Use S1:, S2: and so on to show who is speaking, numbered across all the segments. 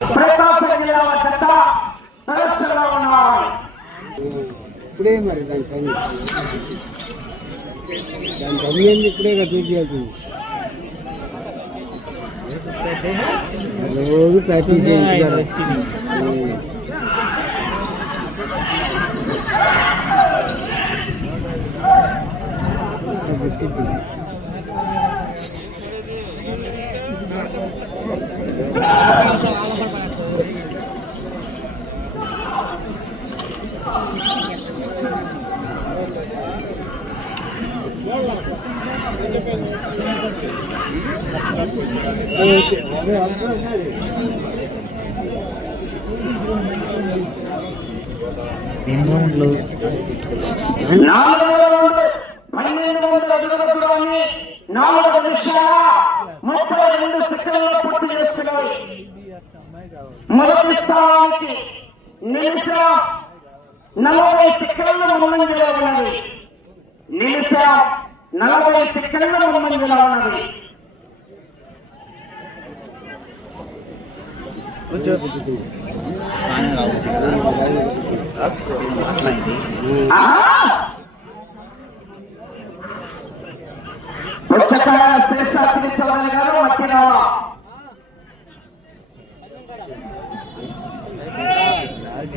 S1: ప్రకాశం జిల్లా జత ప్రదర్శనలో ఉన్నాయి
S2: ఇప్పుడే మరి దాని పని. దాని పని ఏంది ఇప్పుడే చూపించాల్సింది రోజు ప్రాక్టీస్ చేయించుకోవాలి
S1: నాలుగు రౌండ్లు నాలుగు నిమిషాల ముప్పై రెండు సెకండ్లు పూర్తి చేస్తున్నాయి మొదటి స్థానానికి నిమిషం నలభై సెకండ్ల ముందంజలో ఉన్నది. నిమిషం నలభై సెకండ్ల ముందంజలో ఉన్నది. పుస్తకాల శేషాద్రి చౌదరి గారు మట్టిరావ ఐదు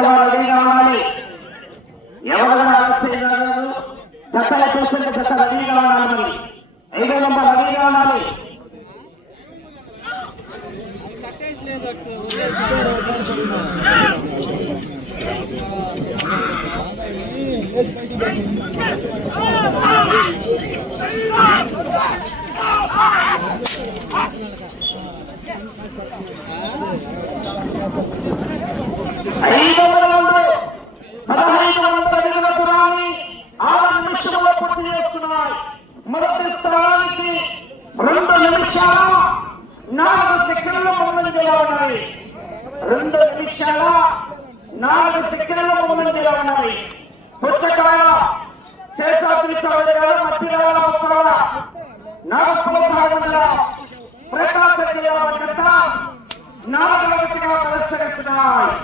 S1: నిమిషాలు రెడీ కావాలి. ఎవరు కూడా ఆలస్యం కాదు జతల కోసం జత రెడీగా ఉండాలి ఐదో రెడీగా ఉండాలి వందల పదహైదు వందల అడుగుల దూరాన్ని ఆరు నిమిషంలో పూర్తి చేస్తున్నాయి మొదటి స్థానానికి రెండు నిమిషాల నాలుగు సెకండ్ల ముందంజలో ఉన్నాయి రెండు నిమిషాల నాలుగు సెకండ్ల ముందంజలో ఉన్నాయి పుచ్చకాయ శేషాద్రి చౌదరి గారు మట్టిరాల ముక్కల నాగపుర భాగంలో ప్రకాశం జిల్లా జత నాలుగవ ప్రదర్శనిస్తున్నాయి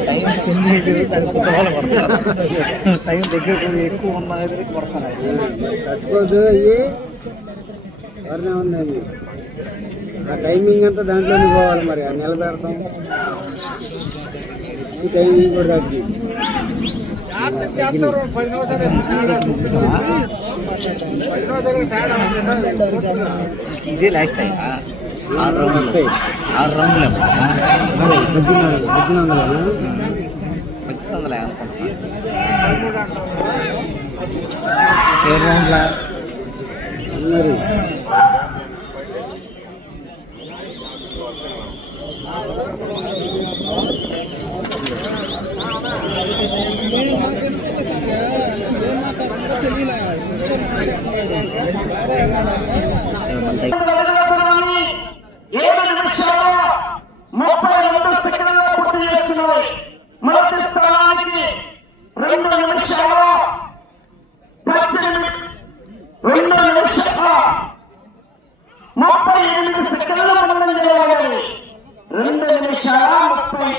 S3: టైం స్పెండ్ చేసేది దానికి కొత్త పడతారు టైం దగ్గర ఎక్కువ ఉన్న దగ్గరికి పడతారు
S2: తట్టుకోదు ఎవరినే ఉందండి ఆ టైమింగ్ అంతా దాంట్లోనే పోవాలి మరి ఆ నిలబెడతాం ఈ టైమింగ్ కూడా తగ్గి
S3: ఇదే లాస్ట్ టైం ఆరు రౌండ్లు ఆరు రౌండ్లు
S2: పద్దెనిమిది పద్దెనిమిది వందలనా
S3: పద్దెనిమిది వందలే అనుకుంటున్నా ఏడు రౌండ్ల
S2: మరి
S1: దూరాన్ని ఏడు నిమిషాల ముప్పై రెండు సెకండ్ల పూర్తి చేస్తున్నాయి మొదటి స్థానానికి రెండు నిమిషాల పద్దెనిమిది రెండు నిమిషాల ముప్పై ఎనిమిది సెకండ్ల ముందంజలో ఉన్నది రెండు నిమిషాల ముప్పై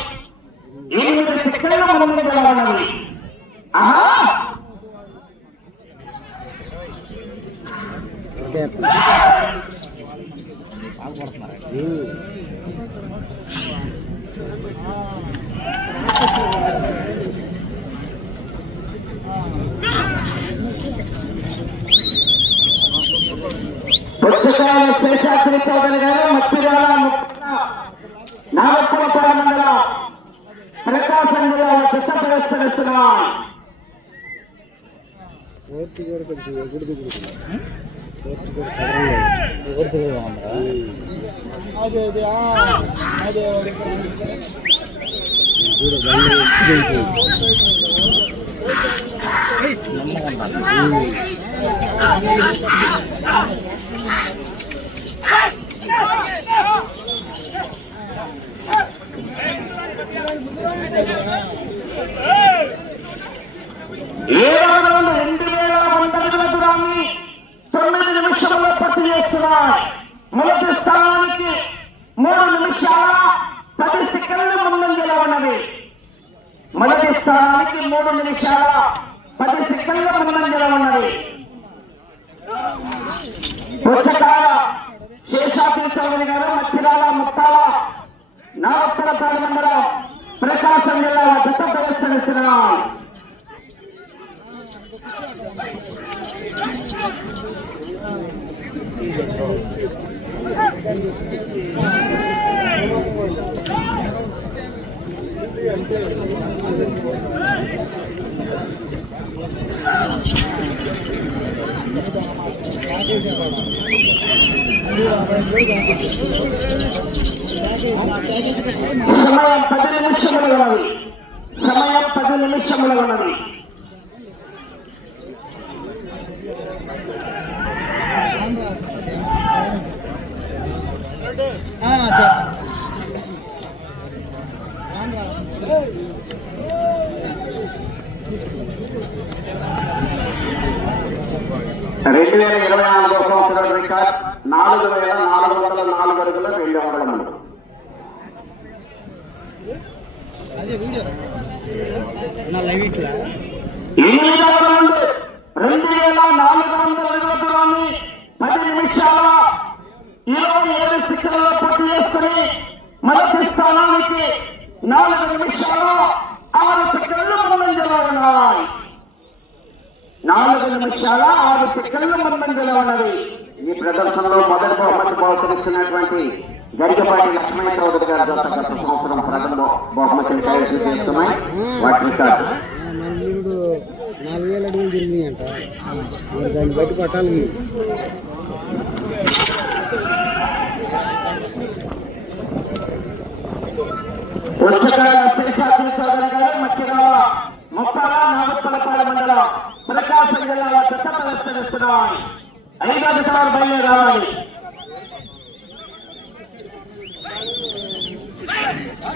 S1: ఎనిమిది సెకండ్ల ముందంజలో ఉన్నది ఆహా
S2: ఓకే
S3: బాగుపడుతున్నారు
S1: పుచ్చకాయ శేషాద్రి చౌదరి గారు మట్టిరాల నాగపురపాడ మండల ప్రకాశం జిల్లా చెత్త ప్రదర్శనిస్తున్నాయి
S2: ఫోర్త్
S1: ఏడవ రౌండ్ రెండు వేల వంద అడుగుల దూరాన్ని తొమ్మిది నిమిషంలో పూర్తి చేస్తున్నాయి మొదటి స్థానానికి మూడు నిమిషాల పది సెకండ్ల ముందంజలో ఉన్నది మొదటి స్థానానికి మూడు నిమిషాల పది సెకండ్ల ముందంజలో ఉన్నది పుచ్చకాల శేషాద్రి చౌదరి గారు ముత్తాల ప్రకాశం జిల్లా గత ప్రదర్శనిస్తున్నాయి సమయం పది నిమిషములు ఉన్నది. సమయం పది నిమిషములు ఉన్నది. రెండు వేల ఇరవై నాలుగో సంవత్సరం రికార్డ్. నాలుగు వేల నాలుగు వందల నాలుగు అడుగుల రెండు వందల మంది రెండు వేల నాలుగు వందల అడుగుల దూరాన్ని పది నిమిషాల ఇరవై ఏడు సెకండ్లలో పూర్తి చేసుకుని మొదటి స్థానానికి నాలుగు నిమిషాల ఆరు సెకండ్లు ముందంజలో ఉన్నాయి నాలుగు నిమిషాల ఆరు సెకండ్ల ముందంజలో ఉన్నది. ఈ ప్రదర్శనలో మొదటి బహుమతి బహుకరిస్తున్నటువంటి గరికపాటి లక్ష్మణ చౌదరి గారి గత సంవత్సరం ప్రథమ బహుమతిని కైవసం చేస్తున్నాయి వాటి రికార్డు
S2: మళ్ళీడు నాలుగు వేల అడుగులు తిరిగి అంట మరి దాన్ని బట్టి పట్టాలి
S1: ప్రకాశం జిల్లా గత ప్రదర్శనిస్తున్నాయి ఐదు అధికారులు బయలుదేరాలి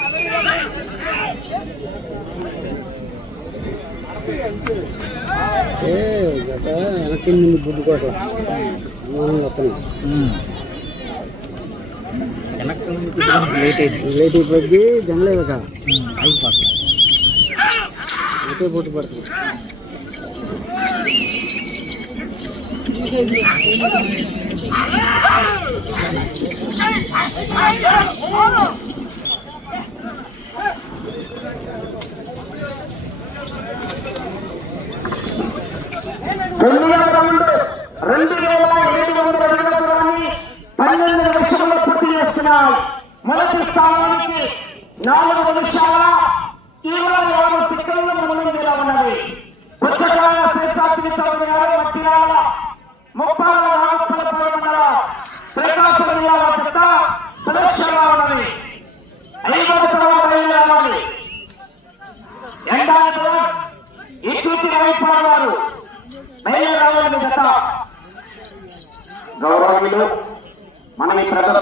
S2: ఏ గత వెనక్కి బుద్ధి కోట్ల
S3: లేట్
S2: అయిపోద్ది జనలేవక
S3: అయిపోతుంది
S2: ఒకటే పోటీ పడుతుంది.
S1: తొమ్మిదవ రౌండ్ రెండు వేల ఏడు వందల అడుగుల పన్నెండు నిమిషంలో పూర్తి చేస్తున్నాయి. మొదటి స్థానానికి నాలుగు నిమిషాల ఇరవై ఆరు సెకండ్ల ముందంజలో ఉన్నది. పుచ్చకాయ శేషాద్రి చౌదరి గారు మధ్యాల ముప్పాల జిల్లా చెత్త సురక్షగా ఉన్నది. ఐదవ తరగతి బయలుదేరాలి మన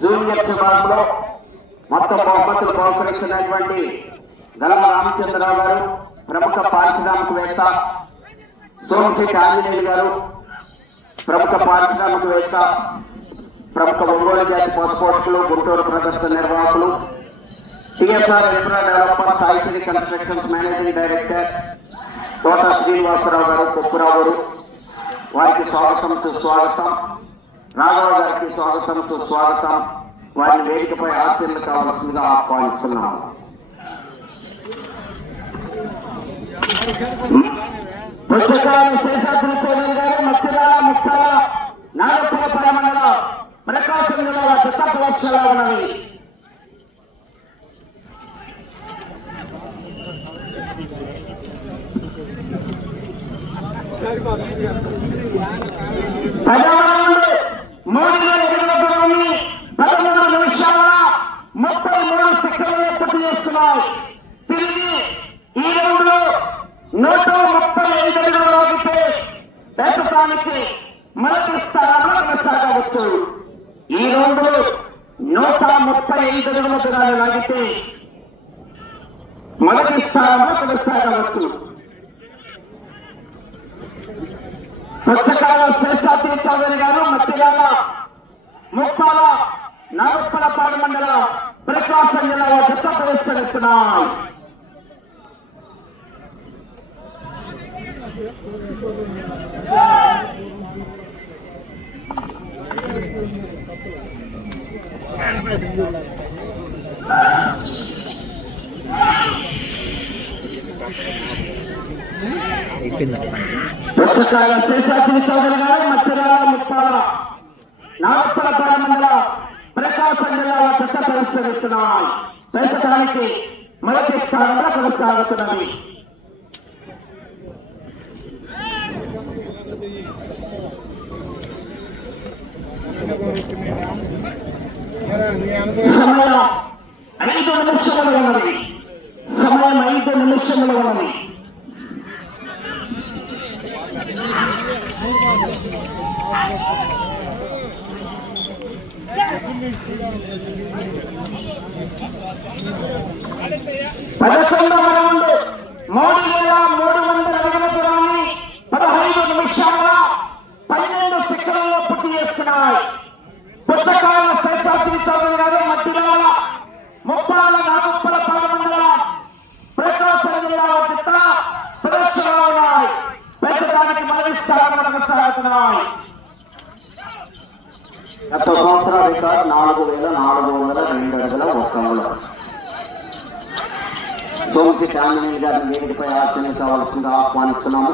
S1: జూనియర్ విభాగంలో మొత్తం బహుమతులు బహుకరిస్తున్నటువంటి గలమ రామచంద్రరావు గారు ప్రముఖ పారిశ్రామికవేత్త సోమశెట్టి ఆంజనేయులు గారు ప్రముఖ పారిశ్రామికవేత్త ప్రముఖ ఒంగోలు జాతి పోస్పోర్ట్లు గుంటూరు ప్రదర్శన నిర్వాహకులు TSR infra developer Saisri constructions managing director Thota Srinivasarao గారు కొప్పురావు గారు వారికి స్వాగతం సుస్వాగతం. రాఘవ గారికి స్వాగతం. సుస్వాగతం వారిని వేదికపై ఆశీర్లు కావాల్సిందిగా ఆహ్వానిస్తున్నాము పుస్తకాలు శేషాద్రి చౌదరి గారు మత్తిరాల ముత్తాల ప్రకాశం జిల్లా ఉన్నవి మూడు వేల ఇరవై దూరాన్ని పదమూడు నిమిషాల ముప్పై మూడు సెకండ్లు పూర్తి చేస్తున్నాయి తిరిగి ఈ రౌండ్లో నూట ముప్పై ఐదు అడుగులు లాగితే ప్రస్తుతానికి మొదటి స్థానంలో కొనసాగవచ్చు ఈ రౌండ్లో నూట ముప్పై ఐదు అడుగుల దూరాలు లాగితే మొదటి స్థానంలో కొనసాగవచ్చు పుస్తకాల శేషాద్రి చౌదరి గారు మధ్యగాల ముప్పాల నాగప్పలపాడు మండల ప్రకాశం జిల్లా జత ప్రవేశిస్తున్నాయి పుస్తకాల శేషాద్రి చౌదరి గారు మధ్యగాల ముప్పాల నాగప్పలపాడు మండల ప్రకాశం జిల్లా జత ప్రవేశిస్తున్నాయి పెంచడానికి మొదటి స్థానంలో కొనసాగుతున్నది సమయం ఐదు నిమిషములు ఉన్నది. సమయం ఐదు నిమిషంలో ఉన్నది పదకొండవ రౌండ్ మూడు వేల మూడు వందల అడుగుల దూరాన్ని పదహైదు నిమిషాల పన్నెండు సెకండ్లలో పూర్తి చేస్తున్నాయి పుస్తకాల శేషాద్రి చౌదరి గారు మధ్యగాల ముప్పాల నాగప్పల పాలమండల ప్రకాశం జిల్లా చిత్త ప్రదర్శనలో ఉన్నాయి పెంచడానికి మొదటి స్థానంలో కొనసాగుతున్నాయి
S4: గత సంవత్సరం రికార్డ్ నాలుగు వేల నాలుగు వందల రెండు అడుగుల ఒక్కములు సోమశి చాందిని గారిని వేదికపై ఆచరించవలసిందిగా ఆహ్వానిస్తున్నాము.